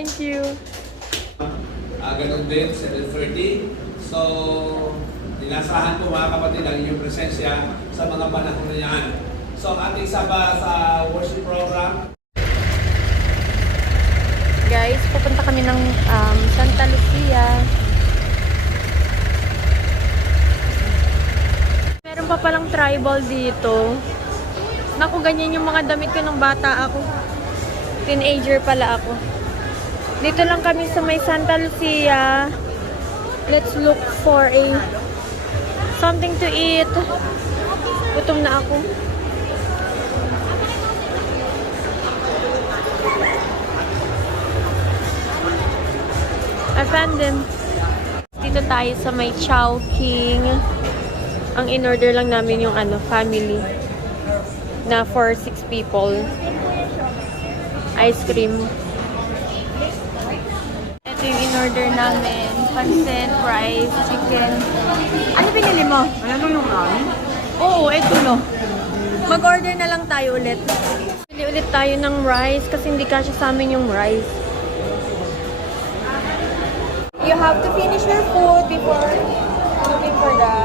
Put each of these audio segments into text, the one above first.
Thank you. Ganun din, 7:30. So, dinasahan po mga kapatid ang inyong presensya sa mga panahon na yan. So, ating saba sa worship program. Guys, pupunta kami ng Santa Lucia. Meron pa palang tribal dito. Naku, ganyan yung mga damit ko nung bata ako. Teenager pala ako. Dito lang kami sa may Santa Lucia. Let's look for something to eat. Gutom na ako. I found them. Dito tayo sa may Chowking. Ang in-order lang namin yung family na for 6 people. Ice cream. Ito yung in-order namin. Pancit, rice, chicken. Ano pinili mo? Ano yung ramen? Oo, ito no. Mag-order na lang tayo ulit. Pili ulit tayo ng rice kasi hindi kasya sa amin yung rice. You have to finish your food before looking for the...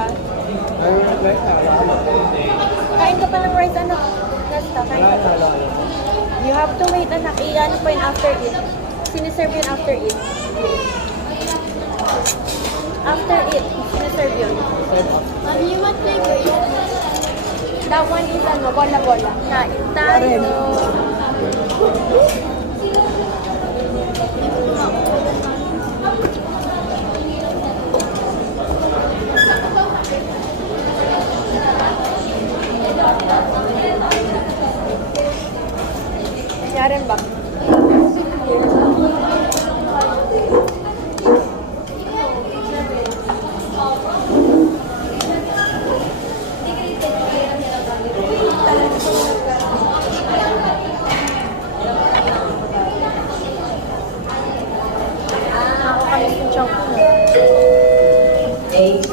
Kain ka pa ng rice, anak. Basta, kain ka pa. You have to wait, anak. Ano pa yun after eat? Siniserve yun after eat. After eat, siniserve yun. You want favorite? That one is bola-bola. Kain tayo. Yaren ba?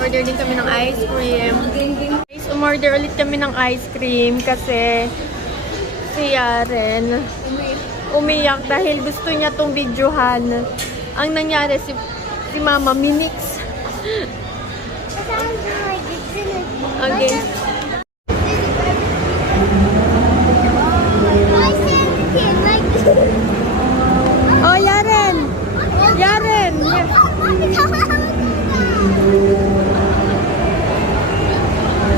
Order din kami ng ice cream. Guys, umorder ulit kami ng ice cream kasi si Yaren umiyak dahil gusto niya tong videohan. Ang nangyari, si Mama minix. Okay. Oh, Yaren! Yaren!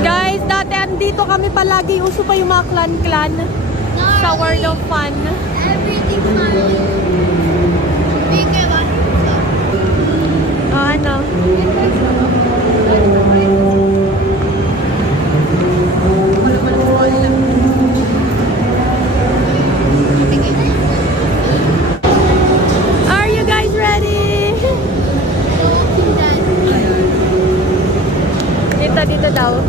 Guys, dati andito kami palagi. Uso pa yung mga clan-clan sa World of Fun. Everything fun. Oh, ano? Are you guys ready? Dito daw.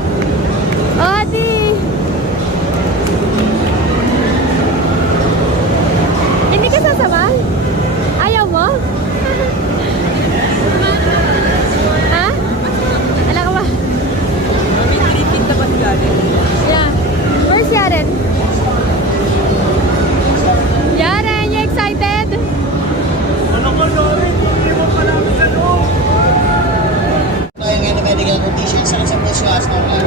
Oh, di. Hindi ka sasama? Ayaw mo? Ha? Ala ka ba? May pilipid na ba sila? Yeah. Where's Yaren? Yaren, you excited? Ano ko, Lorin? Hindi mo pala ako sa loob. Kaya ngayon na medical condition sa puso as normal.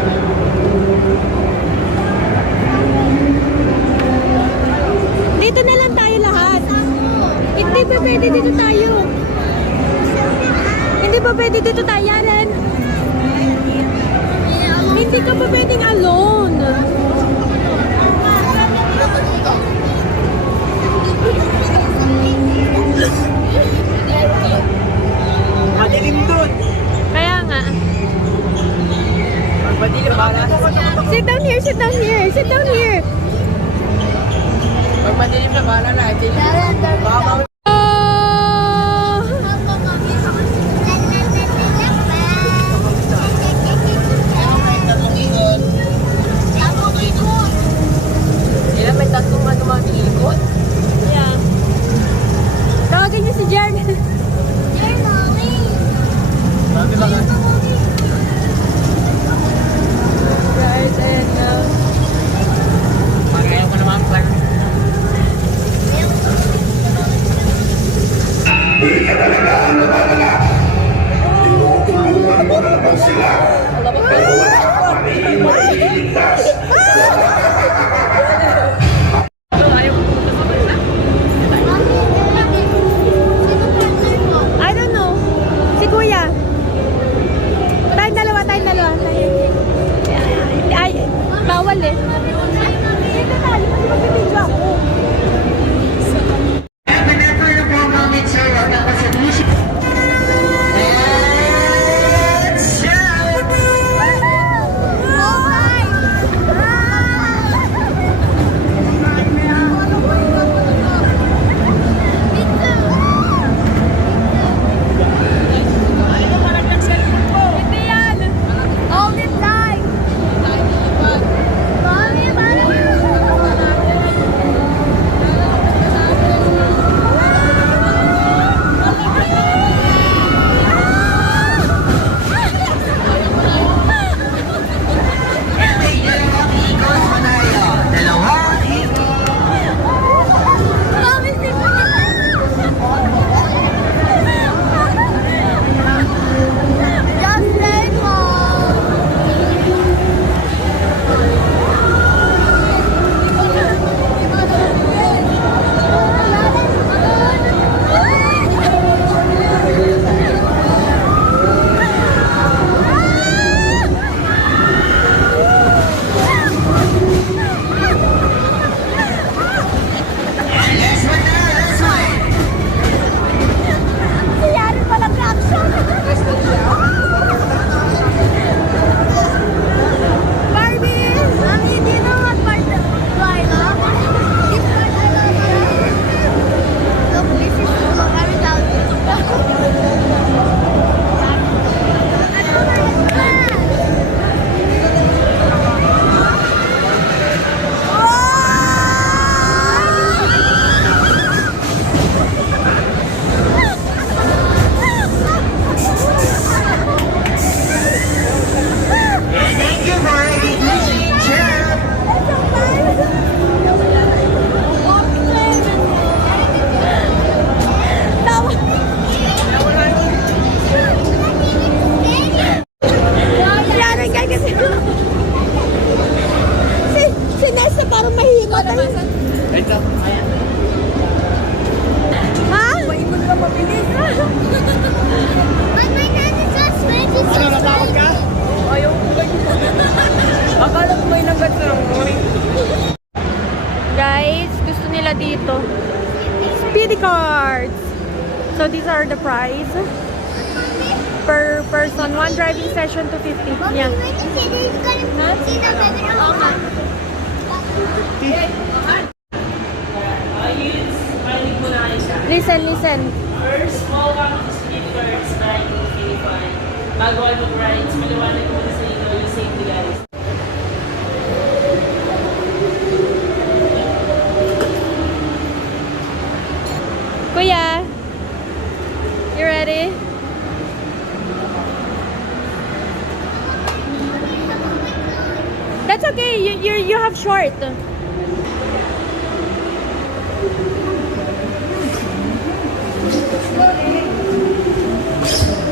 Dito na lang tayo lahat. Hindi ba pwede dito tayo? Hindi ba pwede dito tayo, Yaren? Hindi ka pa pwedeng alone. Madilim doon. Kaya nga. Madilim ba? Sit down here, sit down here, sit down here. Pag madilim na bala na. Baka may tatlong mag-iikot. Yeah. Tawagin niyo si Jen. Sabi ba nga? Guys, ayan na. Pag ayaw ko naman, Clark. So these are the price. Per person, one driving session to 50. Yeah. Wait a second, he's gonna see the Listen, listen. First, small one is first, right? Okay, fine. Bago ano rides, maliwanag ko na sa inyo yung safety guys. Kuya, you ready? That's okay. You have short.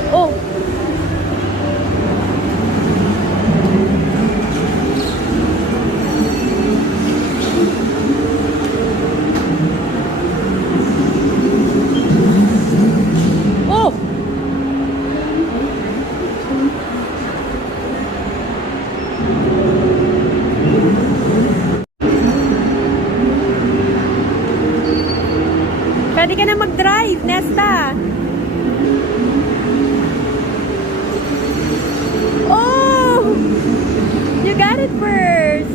Oh. Oh. Pwede ka na mag-drive, Nesta. Oh! You got it first.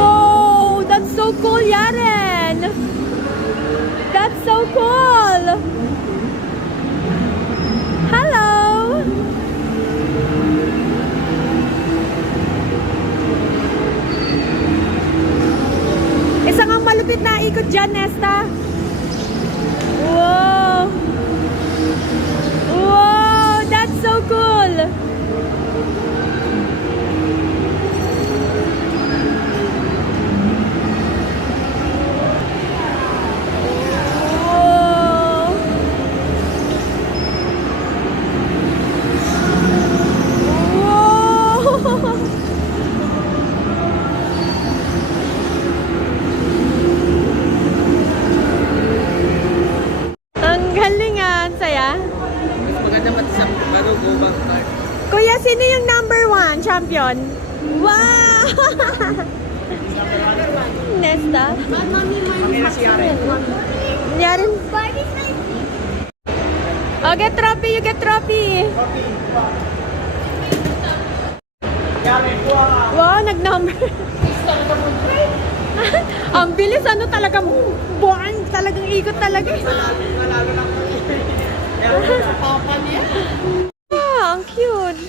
Whoa! That's so cool, Yaren! That's so cool! Hello! Isang ang malupit na ikot dyan, Nesta. Wow! Wow! That's so cool! Wow! Wow! Ang galingan, saya. Mas maganda pati sa go back card. Kuya, sino yung number 1 champion? Wow! Nesta? Yaren. Oh, get trophy, you get trophy. Wow, nag-number. Ang bilis, ano talaga, buwan, talagang ikot talaga. Ah, ang cute.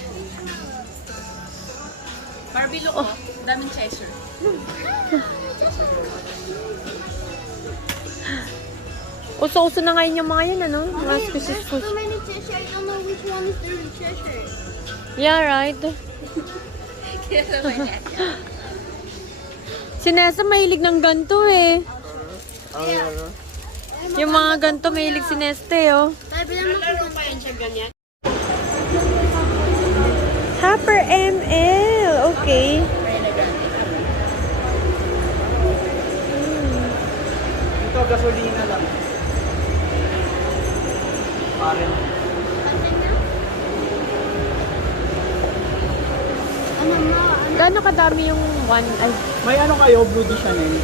Barbie look, oh. Daming Cheshire. Uso-uso na ngayon yung mga yun, ano? Mga There's squishy-squishy. so many Cheshire. I don't know which one is the real Cheshire. Yeah, right. Si Nessa mahilig ng ganito eh. Yung mga ganito mahilig si Neste, oh. Sabi naman kung pa yan siya ganyan. Hopper ML. Okay. Ito, gasolina lang. Parang. Ano mo? Gaano kadami yung one? Ay, May ano kayo, Blue de Chanel?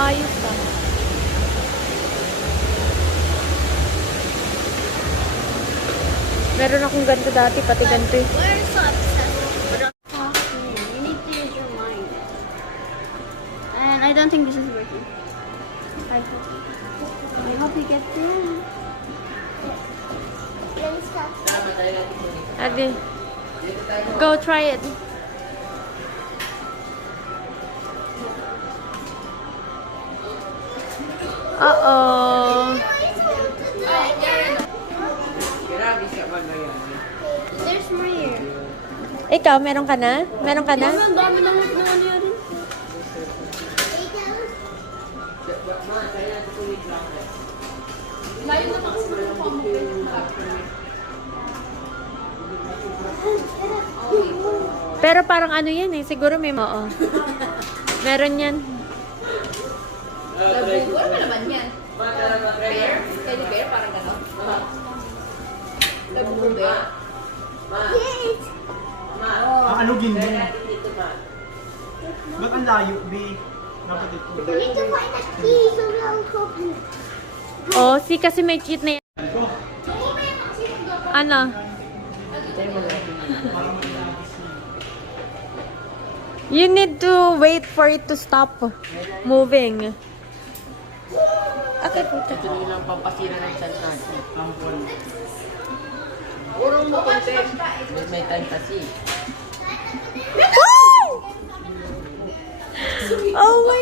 ayos ba? Meron akong ganito dati, pati ganito eh. We're so obsessed. You need to use your mind. And I don't think this is working. I hope you get through. Adi, go try it. Uh-oh. There's more here. Ikaw, meron ka na? Meron ka na? Ang dami na ano yun. Pero parang ano yan eh, siguro may oo. Meron yan. Siguro naman yan. Bear? Teddy bear? Parang gano'n. Ano gindi? Ba't ang layo, B? Dapat ito. I need to find a key so I'll open it. Oh, si kasi may cheat na yan. Ano? You need to wait for it to stop moving. Okay, puta. Ito lang pampasira ng chance natin. Ampon. Urong mo konti. May time kasi. Oh my